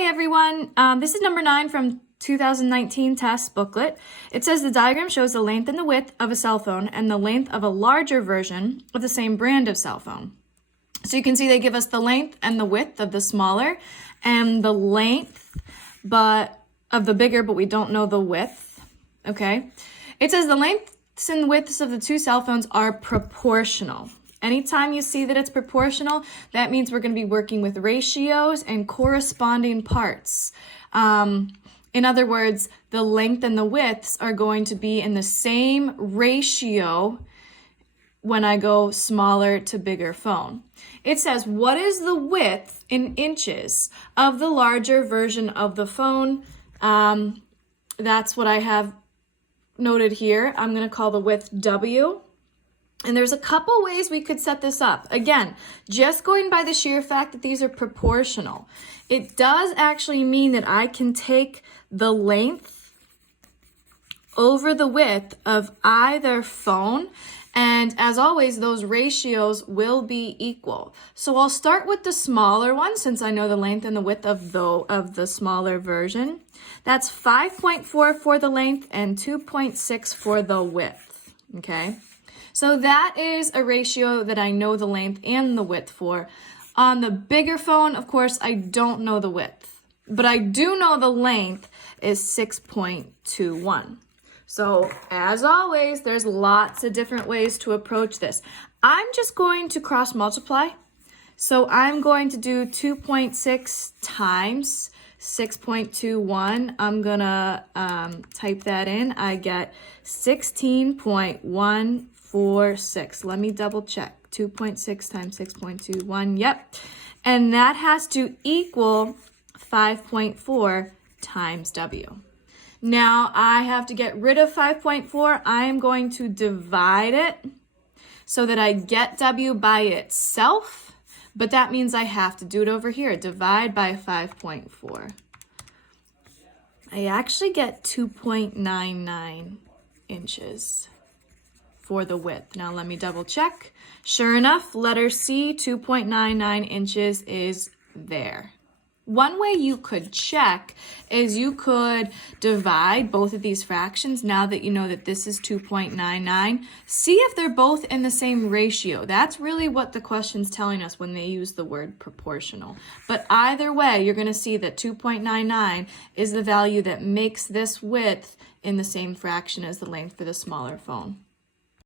Hi everyone, this is number 9 from 2019 Test Booklet. It says the diagram shows the length and the width of a cell phone and the length of a larger version of the same brand of cell phone. So you can see they give us the length and the width of the smaller and the length of the bigger, but we don't know the width, okay? It says the lengths and widths of the two cell phones are proportional. Anytime you see that it's proportional, that means we're going to be working with ratios and corresponding parts. In other words, the length and the widths are going to be in the same ratio when I go smaller to bigger phone. It says, what is the width in inches of the larger version of the phone? That's what I have noted here. I'm going to call the width W. And there's a couple ways we could set this up. Again, just going by the sheer fact that these are proportional. It does actually mean that I can take the length over the width of either phone, and as always, those ratios will be equal. So I'll start with the smaller one since I know the length and the width of the smaller version. That's 5.4 for the length and 2.6 for the width, okay? So that is a ratio that I know the length and the width for. On the bigger phone, of course, I don't know the width, but I do know the length is 6.21. So as always, there's lots of different ways to approach this. I'm just going to cross multiply. So I'm going to do 2.6 times 6.21. I'm gonna type that in. I get 16.146. Let me double check. 2.6 times 6.21. Yep. And that has to equal 5.4 times W. Now I have to get rid of 5.4. I am going to divide it so that I get W by itself. But that means I have to do it over here. Divide by 5.4. I actually get 2.99 inches for the width. Now let me double check. Sure enough, letter C, 2.99 inches is there. One way you could check is you could divide both of these fractions now that you know that this is 2.99. See if they're both in the same ratio. That's really what the question's telling us when they use the word proportional. But either way, you're going to see that 2.99 is the value that makes this width in the same fraction as the length for the smaller phone.